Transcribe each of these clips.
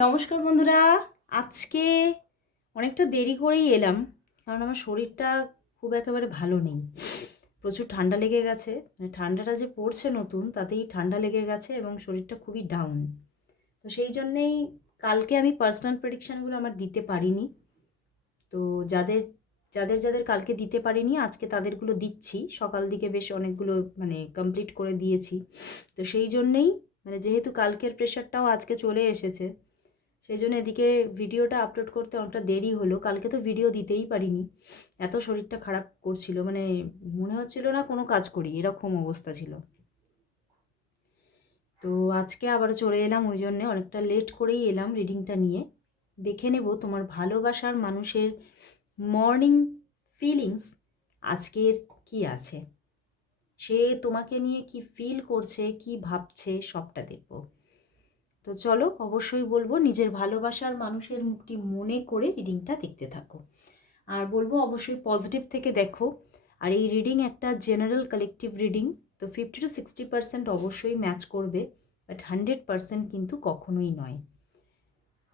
নমস্কার বন্ধুরা। আজকে অনেকটা দেরি করেই এলাম, কারণ আমার শরীরটা খুব একেবারে ভালো নেই। প্রচুর ঠান্ডা লেগে গেছে। মানে ঠান্ডাটা যে পড়ছে নতুন, তাতেই ঠান্ডা লেগে গেছে এবং শরীরটা খুবই ডাউন তো সেই জন্যেই কালকে আমি পার্সোনাল প্রেডিকশানগুলো আমার দিতে পারিনি। তো যাদের যাদের যাদের কালকে দিতে পারিনি, আজকে তাদেরগুলো দিচ্ছি। সকাল দিকে বেশ অনেকগুলো মানে কমপ্লিট করে দিয়েছি। তো সেই জন্যেই মানে যেহেতু কালকের প্রেশারটাও আজকে চলে এসেছে সেই জন্য এদিকে ভিডিওটা আপলোড করতে অনেকটা দেরি হলো। কালকে তো ভিডিও দিতেই পারিনি। এত শরীরটা খারাপ করছিল মানে মনে হচ্ছিল না কোনো কাজ করি, এরকম অবস্থা ছিল। তো আজকে আবার চলে এলাম, ওই জন্যে অনেকটা লেট করেই এলাম রিডিংটা নিয়ে। দেখে নেব তোমার ভালোবাসার মানুষের মর্নিং ফিলিংস আজকের কি আছে। সে তোমাকে নিয়ে কি ফিল করছে, কি ভাবছে, সবটা দেখব। তো চলো অবশ্যই বলব নিজের ভালোবাসার মানুষের মুখটি মনে করে রিডিংটা দেখতে থাকো। আর বলব অবশ্যই পজিটিভ থেকে দেখো। আর এই রিডিং একটা জেনারেল কালেকটিভ রিডিং তো ফিফটি টু সিক্সটি পার্সেন্ট অবশ্যই ম্যাচ করবে বাট হান্ড্রেড পার্সেন্ট কিন্তু কখনোই নয়।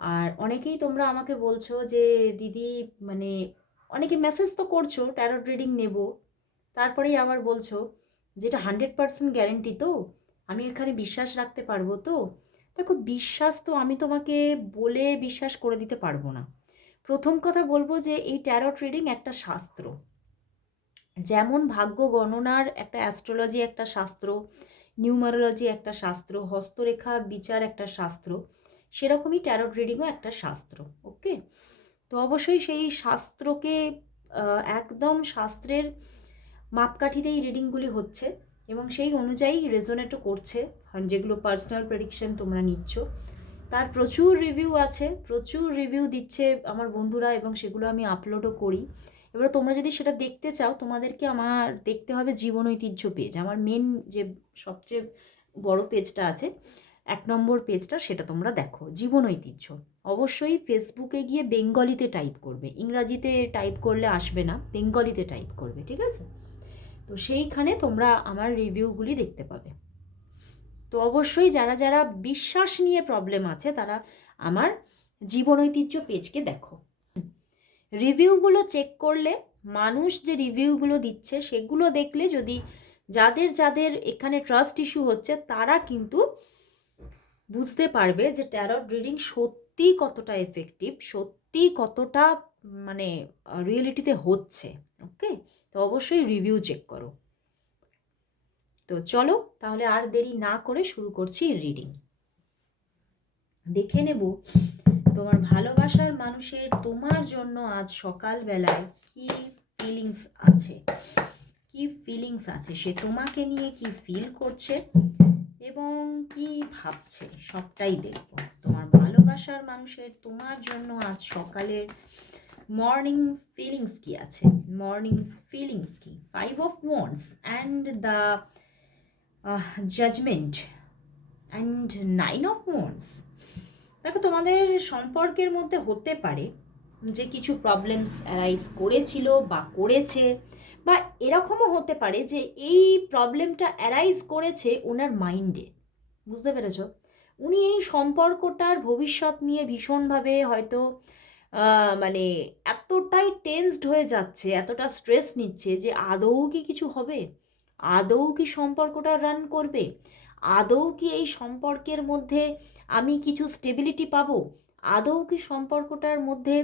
আর অনেকেই তোমরা আমাকে বলছো যে, দিদি মানে অনেকে মেসেজ তো করছ ট্যারট রিডিং নেব। তারপরেই আবার বলছো, যেটা হান্ড্রেড পার্সেন্ট গ্যারেন্টি তো, আমি এখানে বিশ্বাস রাখতে পারব তো? দেখো বিশ্বাস তো আমি তোমাকে বলে বিশ্বাস করে দিতে পারব না। প্রথম কথা বলব যে এই ট্যারট রিডিং একটা শাস্ত্র। যেমন ভাগ্য গণনার একটা অ্যাস্ট্রোলজি একটা শাস্ত্র নিউমারোলজি একটা শাস্ত্র, হস্তরেখা বিচার একটা শাস্ত্র, সেরকমই ট্যারট রিডিংও একটা শাস্ত্র ওকে তো অবশ্যই সেই শাস্ত্রকে একদম শাস্ত্রের মাপকাঠিতেই রিডিংগুলি হচ্ছে। এবং সেই অনুযায়ী রেজোনেটও করছে যেগুলো পার্সোনাল প্রেডিকশন তোমরা নিচ্ছ। তার প্রচুর রিভিউ আছে, প্রচুর রিভিউ দিচ্ছে আমার বন্ধুরা এবং সেগুলো আমি আপলোডও করি। এবার তোমরা যদি সেটা দেখতে চাও, তোমাদেরকে আমার দেখতে হবে জীবন ঐতিহ্য পেজ আমার মেন যে সবচেয়ে বড় পেজটা আছে, এক নম্বর পেজটা সেটা তোমরা দেখো, জীবন ঐতিহ্য। অবশ্যই ফেসবুকে গিয়ে বেঙ্গলিতে টাইপ করবে। ইংরাজিতে টাইপ করলে আসবে না বেঙ্গলিতে টাইপ করবে, ঠিক আছে? তো সেইখানে তোমরা আমার রিভিউগুলি দেখতে পাবে। তো অবশ্যই যারা যারা বিশ্বাস নিয়ে প্রবলেম আছে, তারা আমার জীবন ঐতিহ্য পেজকে দেখো। রিভিউগুলো চেক করলে মানুষ যে রিভিউগুলো দিচ্ছে, সেগুলো দেখলে যদি যাদের যাদের এখানে ট্রাস্ট ইস্যু হচ্ছে, তারা কিন্তু বুঝতে পারবে যে ট্যারট রিডিং সত্যি কতটা এফেক্টিভ সত্যি কতটা মানে রিয়েলিটিতে হচ্ছে ওকে তো অবশ্যই রিভিউ চেক করো। তো চলো, তাহলে আর দেরি না করে শুরু করছি রিডিং দেখে নেব, তোমার ভালোবাসার মানুষের তোমার জন্য আজ সকালবেলায় কি ফিলিংস আছে? কি ফিলিংস আছে? সে তোমাকে নিয়ে কি ফিল করছে? এবং কি ভাবছে? সবটাই দেখব তোমার ভালোবাসার মানুষের, তোমার জন্য আজ সকালের মর্নিং ফিলিংস কি আছে? মর্নিং ফিলিংস কি? Five of wands and the judgement and nine of wands দেখো, তোমাদের সম্পর্কের মধ্যে হতে পারে যে কিছু প্রবলেমস অ্যারাইজ করেছিল বা করেছে বা এরকমও হতে পারে যে এই প্রবলেমটা অ্যারাইজ করেছে ওনার মাইন্ডে বুঝতে পেরেছ? উনি এই সম্পর্কটার ভবিষ্যৎ নিয়ে ভীষণভাবে হয়তো মানে এতটাই টেন্সড হয়ে যাচ্ছে, এতটা স্ট্রেস নিচ্ছে যে আদৌ কি কিছু হবে? আদৌ কি সম্পর্কটা রান করবে? আদৌ কি এই সম্পর্কের মধ্যে আমি কিছু স্টেবিলিটি পাবো? আদৌ কি সম্পর্কটার মধ্যে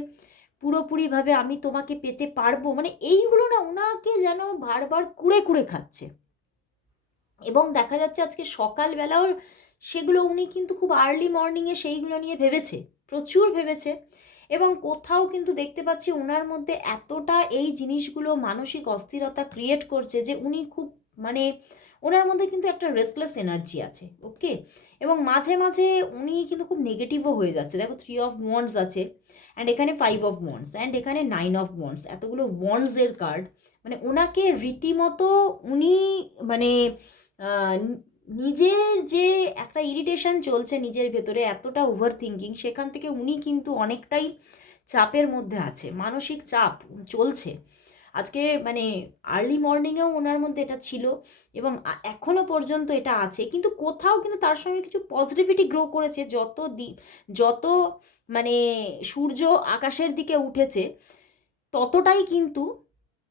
পুরোপুরিভাবে আমি তোমাকে পেতে পারব? মানে এইগুলো না ওনাকে যেন বারবার কুড়ে কুড়ে খাচ্ছে। এবং দেখা যাচ্ছে আজকে সকালবেলাও সেগুলো উনি কিন্তু খুব আর্লি মর্নিংয়ে সেইগুলো নিয়ে ভেবেছে, প্রচুর ভেবেছে এবং কোথাও কিন্তু দেখতে পাচ্ছি ওনার মধ্যে এতটা এই জিনিসগুলো মানসিক অস্থিরতা ক্রিয়েট করছে যে উনি খুব মানে ওনার মধ্যে কিন্তু একটা রেস্টলেস এনার্জি আছে ওকে এবং মাঝে মাঝে উনি কিন্তু খুব নেগেটিভও হয়ে যাচ্ছে। দেখো থ্রি অফ ওয়ান্স আছে অ্যান্ড এখানে ফাইভ অফ ওয়ান্স অ্যান্ড এখানে নাইন অফ ওয়ান্স এতগুলো ওয়ান্সের কার্ড মানে ওনাকে রীতিমতো উনি মানে নিজের যে একটা ইরিটেশন চলছে নিজের ভেতরে এতটা ওভার থিঙ্কিং সেখান থেকে উনি কিন্তু অনেকটাই চাপের মধ্যে আছে, মানসিক চাপ চলছে। আজকে মানে আর্লি মর্নিংয়েও ওনার মধ্যে এটা ছিল এবং এখনও পর্যন্ত এটা আছে, কিন্তু কোথাও কিন্তু তার সঙ্গে কিছু পজিটিভিটি গ্রো করেছে, যত দি, যত মানে সূর্য আকাশের দিকে উঠেছে, ততটাই কিন্তু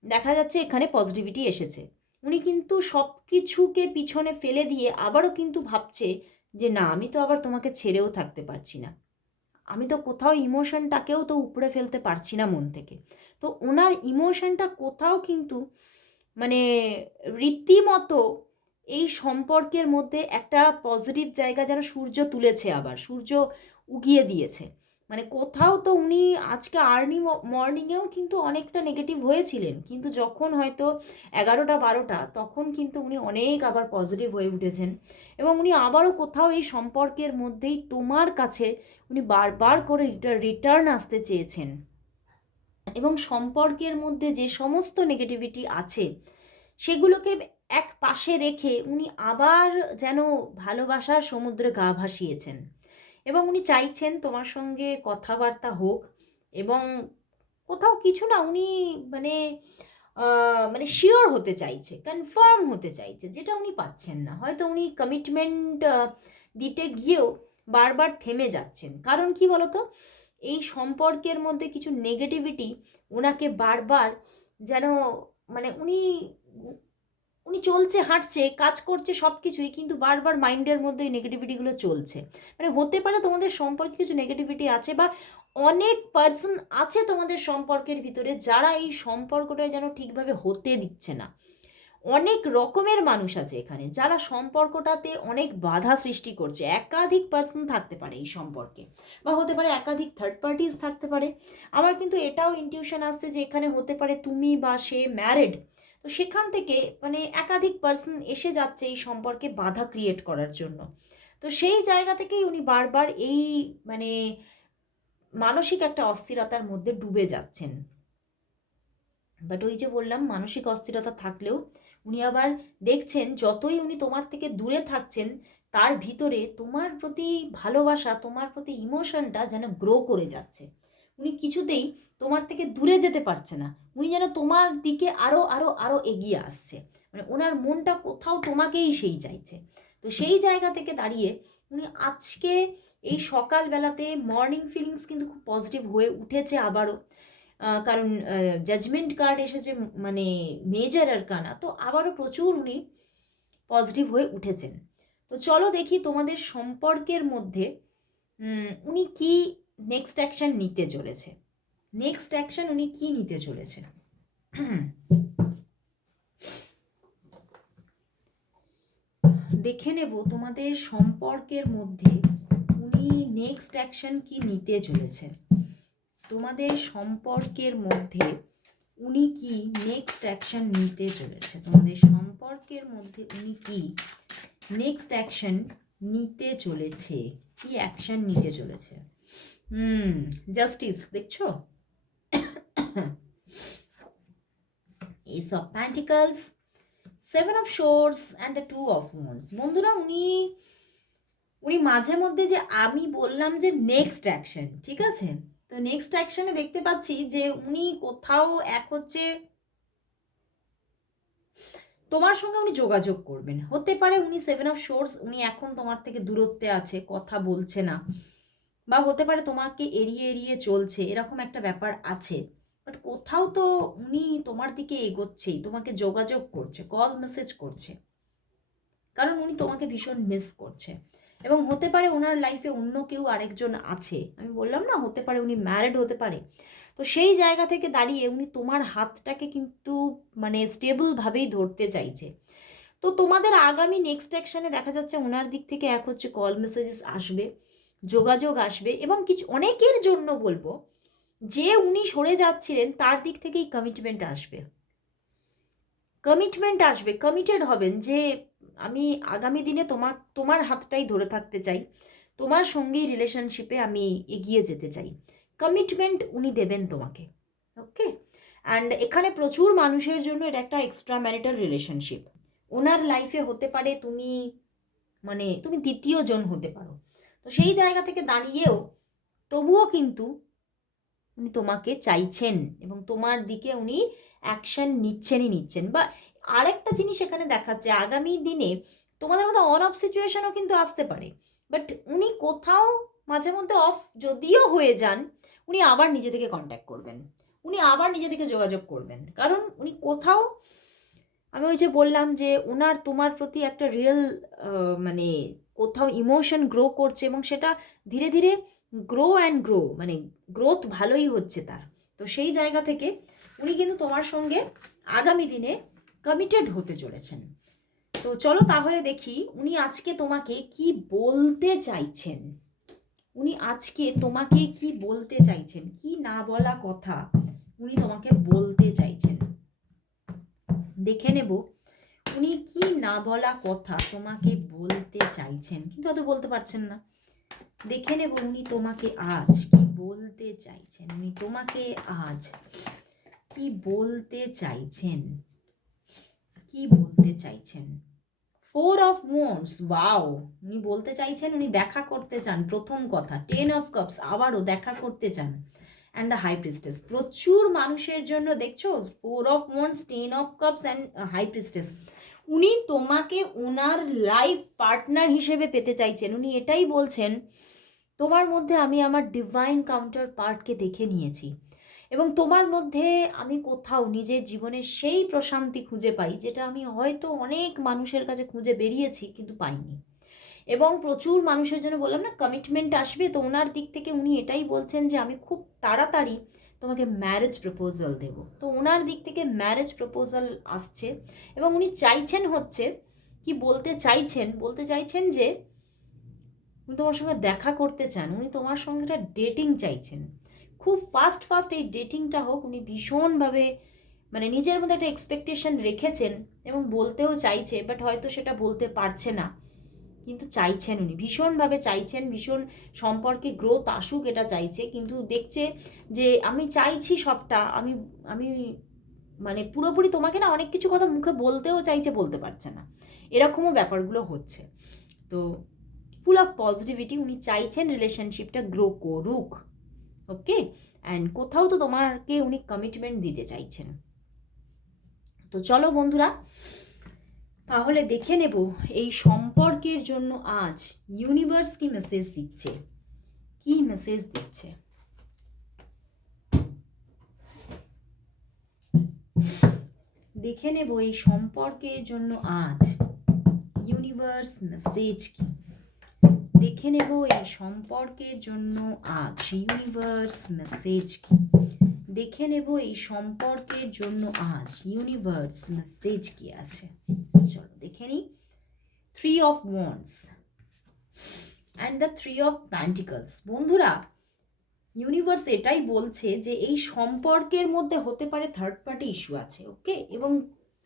দেখা যাচ্ছে এখানে পজিটিভিটি এসেছে। উনি কিন্তু সব কিছুকে পিছনে ফেলে দিয়ে আবারও কিন্তু ভাবছে যে, না, আমি তো আবার তোমাকে ছেড়েও থাকতে পারছি না। আমি তো কোথাও ইমোশনটাকেও তো উপড়ে ফেলতে পারছি না মন থেকে। তো ওনার ইমোশনটা কোথাও কিন্তু মানে রীতিমতো এই সম্পর্কের মধ্যে একটা পজিটিভ জায়গা যেন সূর্য তুলেছে আবার, সূর্য উগিয়ে দিয়েছে। মানে কোথাও তো উনি আজকে আর্নি মর্নিংয়েও কিন্তু অনেকটা নেগেটিভ হয়েছিলেন। কিন্তু যখন হয়তো এগারোটা, বারোটা, তখন কিন্তু উনি অনেক আবার পজিটিভ হয়ে উঠেছেন। এবং উনি আবারও কোথাও এই সম্পর্কের মধ্যেই তোমার কাছে উনি বারবার করে রিটার্ন আসতে চেয়েছেন। এবং সম্পর্কের মধ্যে যে সমস্ত নেগেটিভিটি আছে, সেগুলোকে এক পাশে রেখে উনি আবার যেন ভালোবাসার সমুদ্রে গা ভাসিয়েছেন। এবং উনি চাইছেন তোমার সঙ্গে কথাবার্তা হোক এবং কোথাও কিছু না, উনি মানে মানে শিওর হতে চাইছে কনফার্ম হতে চাইছে, যেটা উনি পাচ্ছেন না। হয়তো উনি কমিটমেন্ট দিতে গিয়েও বারবার থেমে যাচ্ছেন। কারণ কি বলতো? এই সম্পর্কের মধ্যে কিছু নেগেটিভিটি ওনাকে বারবার যেন মানে উনি উনি চলছে, হাঁটছে, কাজ করছে সব কিছুই কিন্তু বারবার মাইন্ডের মধ্যে এই নেগেটিভিটিগুলো চলছে। মানে হতে পারে তোমাদের সম্পর্কে কিছু নেগেটিভিটি আছে বা অনেক পার্সন আছে তোমাদের সম্পর্কের ভিতরে যারা এই সম্পর্কটা যেন ঠিকভাবে হতে দিচ্ছে না। অনেক রকমের মানুষ আছে এখানে যারা সম্পর্কটাতে অনেক বাধা সৃষ্টি করছে। একাধিক পার্সন থাকতে পারে এই সম্পর্কে বা হতে পারে একাধিক থার্ড পার্টিস থাকতে পারে। আমার কিন্তু এটাও ইনটিউশন আসছে যে এখানে হতে পারে তুমি বা সে ম্যারিড তো সেখান থেকে মানে একাধিক পার্সন এসে যাচ্ছে এই সম্পর্কে বাধা ক্রিয়েট করার জন্য। তো সেই জায়গা থেকেই উনি বারবার এই মানে মানসিক একটা অস্থিরতার মধ্যে ডুবে যাচ্ছেন। বাট ওই যে বললাম, মানসিক অস্থিরতা থাকলেও উনি আবার দেখছেন, যতই উনি তোমার থেকে দূরে থাকছেন, তার ভিতরে তোমার প্রতি ভালোবাসা, তোমার প্রতি ইমোশনটা যেন গ্রো করে যাচ্ছে। উনি কিছুতেই তোমার থেকে দূরে যেতে পারছে না। উনি যেন তোমার দিকে আরও আরও আরও এগিয়ে আসছে। মানে ওনার মনটা কোথাও তোমাকেই সেই চাইছে। তো সেই জায়গা থেকে দাঁড়িয়ে উনি আজকে এই সকালবেলাতে মর্নিং ফিলিংস কিন্তু খুব পজিটিভ হয়ে উঠেছে আবারও। কারণ জাজমেন্ট কার্ড এসেছে মানে মেজর আর কানা। তো আবারও প্রচুর উনি পজিটিভ হয়ে উঠেছেন। তো চলো দেখি তোমাদের সম্পর্কের মধ্যে উনি কি নেক্সট অ্যাকশন নিতে চলেছে। নেক্সট অ্যাকশন উনি কি নিতে চলেছে দেখে নেব তোমাদের সম্পর্কের মধ্যে উনি নেক্সট অ্যাকশন কি নিতে চলেছে তোমাদের সম্পর্কের মধ্যে উনি কি নেক্সট অ্যাকশন নিতে চলেছে তোমাদের সম্পর্কের মধ্যে উনি কি নেক্সট অ্যাকশন নিতে চলেছে? কি অ্যাকশন নিতে চলেছে? হুম জাস্টিস দেখছ? Ace of pentacles seven of swords and the two of wands বন্ধুরা, উনি উনি মাঝে মধ্যে যে আমি বললাম যে নেক্সট অ্যাকশন ঠিক আছে? তো নেক্সট অ্যাকশনে দেখতে পাচ্ছি যে উনি কোথাও এক হচ্ছে, তোমার সঙ্গে উনি যোগাযোগ করবেন। হতে পারে উনি সেভেন অফ শোর্স উনি এখন তোমার থেকে দূরত্বে আছে, কথা বলছে না। বা হতে পারে তোমাকে এড়িয়ে এড়িয়ে চলছে, এরকম একটা ব্যাপার আছে। বাট কোথাও তো উনি তোমার দিকে এগোচ্ছেই, তোমাকে যোগাযোগ করছে কল মেসেজ করছে। কারণ উনি তোমাকে ভীষণ মিস করছে। এবং হতে পারে ওনার লাইফে অন্য কেউ আরেকজন আছে। আমি বললাম না, হতে পারে উনি ম্যারিড হতে পারে। তো সেই জায়গা থেকে দাঁড়িয়ে উনি তোমার হাতটাকে কিন্তু মানে স্টেবলভাবেই ধরতে চাইছে। তো তোমাদের আগামী নেক্সট অ্যাকশানে দেখা যাচ্ছে ওনার দিক থেকে এক হচ্ছে কল মেসেজেস আসবে। যোগাযোগ আসবে এবং কিছু অনেকের জন্য বলব, যে উনি সরে যাচ্ছিলেন তার দিক থেকেই কমিটমেন্ট আসবে। কমিটমেন্ট আসবে কমিটেড হবেন যে আমি আগামী দিনে তোমার তোমার হাতটাই ধরে থাকতে চাই, তোমার সঙ্গেই রিলেশনশিপে আমি এগিয়ে যেতে চাই। কমিটমেন্ট উনি দেবেন তোমাকে ওকে অ্যান্ড এখানে প্রচুর মানুষের জন্য এটা একটা এক্সট্রা ম্যারিটাল রিলেশনশিপ ওনার লাইফে হতে পারে তুমি মানে তুমি দ্বিতীয় জন হতে পারো। তো সেই জায়গা থেকে দাঁড়িয়েও তবুও কিন্তু উনি তোমাকে চাইছেন এবং তোমার দিকে উনি অ্যাকশন নিচ্ছেনই নিচ্ছেন। বা আরেকটা জিনিস এখানে দেখাচ্ছে, আগামী দিনে তোমাদের মধ্যে অন অফ সিচুয়েশনও কিন্তু আসতে পারে। বাট উনি কোথাও মাঝে মধ্যে অফ যদিও হয়ে যান, উনি আবার নিজে থেকে কন্ট্যাক্ট করবেন। উনি আবার নিজে থেকে যোগাযোগ করবেন। কারণ উনি কোথাও আমি ওই যে বললাম যে ওনার তোমার প্রতি একটা রিয়েল মানে কোথাও ইমোশন গ্রো করছে এবং সেটা ধীরে ধীরে গ্রো অ্যান্ড গ্রো মানে গ্রোথ ভালোই হচ্ছে তার। তো সেই জায়গা থেকে উনি কিন্তু তোমার সঙ্গে আগামী দিনে কমিটেড হতে চলেছেন। তো চলো তাহলে দেখি উনি আজকে তোমাকে কি বলতে চাইছেন। উনি আজকে তোমাকে কি বলতে চাইছেন? কি না বলা কথা উনি তোমাকে বলতে চাইছেন? দেখে নেব উনি কি না বলা কথা তোমাকে বলতে চাইছেন, কিন্তু হয়তো বলতে পারছেন না। দেখে নেব উনি তোমাকে আজ কি বলতে চাইছেন, উনি তোমাকে আজ কি বলতে চাইছেন, কি বলতে চাইছেন? ফোর অফ মোন্স ওয়াও উনি বলতে চাইছেন উনি দেখা করতে চান, প্রথম কথা। টেন অফ কাপস আবারও দেখা করতে চান। অ্যান্ড দ্য হাই প্রিস্টেস প্রচুর মানুষের জন্য দেখছ four of wands ten of cups and high priestess উনি তোমাকে ওনার লাইফ পার্টনার হিসেবে পেতে চাইছেন। উনি এটাই বলছেন, তোমার মধ্যে আমি আমার ডিভাইন কাউন্টার পার্টকে দেখে নিয়েছি। এবং তোমার মধ্যে আমি কোথাও নিজের জীবনে সেই প্রশান্তি খুঁজে পাই, যেটা আমি হয়তো অনেক মানুষের কাছে খুঁজে বেরিয়েছি, কিন্তু পাইনি। এবং প্রচুর মানুষের জন্য বললাম না কমিটমেন্ট আসবে। তো ওনার দিক থেকে উনি এটাই বলছেন যে, আমি খুব তাড়াতাড়ি তোমাকে ম্যারেজ প্রপোজাল দেব। তো ওনার দিক থেকে ম্যারেজ প্রপোজাল আসছে এবং উনি চাইছেন হচ্ছে, কি বলতে চাইছেন বলতে চাইছেন যে, উনি তোমার সঙ্গে দেখা করতে চান, উনি তোমার সঙ্গে একটা ডেটিং চাইছেন। খুব ফাস্ট ফাস্ট এই ডেটিংটা হোক, উনি ভীষণভাবে মানে নিজের মধ্যে একটা এক্সপেকটেশন রেখেছেন এবং বলতেও চাইছে বাট হয়তো সেটা বলতে পারছে না। কিন্তু চাইছেন উনি। ভীষণভাবে চাইছেন, ভীষণ সম্পর্কে গ্রোথ আসুক এটা চাইছে, কিন্তু দেখছে যে আমি চাইছি সবটা, আমি আমি মানে পুরোপুরি তোমাকে না অনেক কিছু কথা মুখে বলতেও চাইছে, বলতে পারছে না। এরকমও ব্যাপারগুলো হচ্ছে। তো ফুল অফ পজিটিভিটি উনি চাইছেন রিলেশনশিপটা গ্রো করুক ওকে অ্যান্ড কোথাও তো তোমাকে উনি কমিটমেন্ট দিতে চাইছেন। তো চলো বন্ধুরা তাহলে দেখে নেব এই সম্পর্কের জন্য আজ ইউনিভার্স কি মেসেজ দিচ্ছে। কি মেসেজ দিচ্ছে? দেখে নেব এই সম্পর্কের জন্য আজ ইউনিভার্স মেসেজ কি। দেখে নেব এই সম্পর্কের জন্য আজ ইউনিভার্স মেসেজ কি। দেখে নেব এই সম্পর্কের জন্য আজ ইউনিভার্স মেসেজ কি আছে। দেখে নিই three of wands and the three of pentacles বন্ধুরা ইউনিভার্স এটাই বলছে যে এই সম্পর্কের মধ্যে হতে পারে থার্ড পার্টি ইস্যু আছে ওকে এবং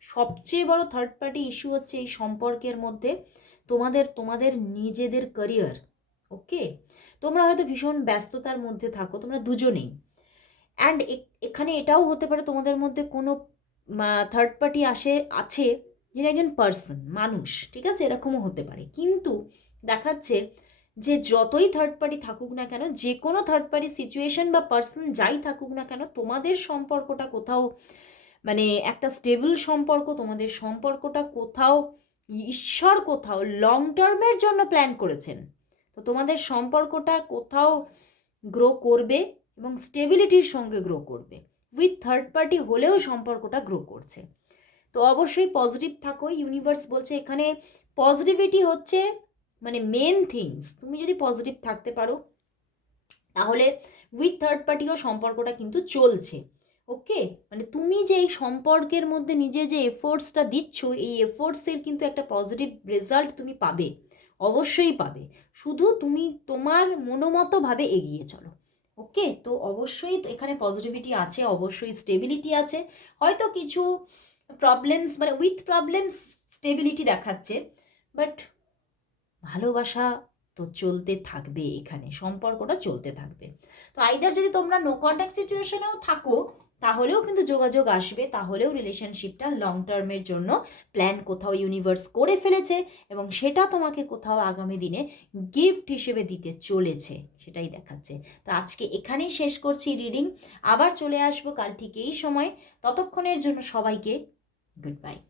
সবচেয়ে বড় থার্ড পার্টি ইস্যু হচ্ছে এই সম্পর্কের মধ্যে তোমাদের তোমাদের নিজেদের ক্যারিয়ার ওকে তোমরা হয়তো ভীষণ ব্যস্ততার মধ্যে থাকো, তোমরা দুজনেই। অ্যান্ড এখানে এটাও হতে পারে তোমাদের মধ্যে কোনো থার্ড পার্টি আসে, আছে যিনি একজন পার্সন মানুষ, ঠিক আছে? এরকমও হতে পারে। কিন্তু দেখাচ্ছে যে যতই থার্ড পার্টি থাকুক না কেন, যে কোনো থার্ড পার্টি সিচুয়েশন বা পার্সন যাই থাকুক না কেন, তোমাদের সম্পর্কটা কোথাও মানে একটা স্টেবল সম্পর্ক, তোমাদের সম্পর্কটা কোথাও, ঈশ্বর কোথাও লং টার্মের জন্য প্ল্যান করেছেন। তো তোমাদের সম্পর্কটা কোথাও গ্রো করবে এবং স্টেবিলিটির সঙ্গে গ্রো করবে। উইথ থার্ড পার্টি হলেও সম্পর্কটা গ্রো করছে। তো অবশ্যই পজিটিভ থাকো। ইউনিভার্স বলছে এখানে পজিটিভিটি হচ্ছে মানে মেন থিংস তুমি যদি পজিটিভ থাকতে পারো, তাহলে উইথ থার্ড পার্টিও সম্পর্কটা কিন্তু চলছে। ওকে মানে তুমি যে এই সম্পর্কের মধ্যে নিজে যে এফোর্টসটা দিচ্ছ, এই এফোর্টসের কিন্তু একটা পজিটিভ রেজাল্ট তুমি পাবে। অবশ্যই পাবে। শুধু তুমি তোমার মনোমতোভাবে এগিয়ে চলো। ওকে তো অবশ্যই এখানে পজিটিভিটি আছে, অবশ্যই স্টেবিলিটি আছে। হয়তো কিছু প্রবলেমস মানে উইথ প্রবলেমস স্টেবিলিটি দেখাচ্ছে বাট ভালোবাসা তো চলতে থাকবে এখানে, সম্পর্কটা চলতে থাকবে। তো আইদার যদি তোমরা নো কন্ট্যাক্ট সিচুয়েশনেও থাকো, তাহলেও কিন্তু যোগাযোগ আসবে, তাহলেও রিলেশনশিপটা লং টার্মের জন্য প্ল্যান কোথাও ইউনিভার্স করে ফেলেছে এবং সেটা তোমাকে কোথাও আগামী দিনে গিফট হিসেবে দিতে চলেছে, সেটাই দেখাচ্ছে। তো আজকে এখানেই শেষ করছি রিডিং আবার চলে আসব কাল ঠিক এই সময়। ততক্ষণের জন্য সবাইকে goodbye.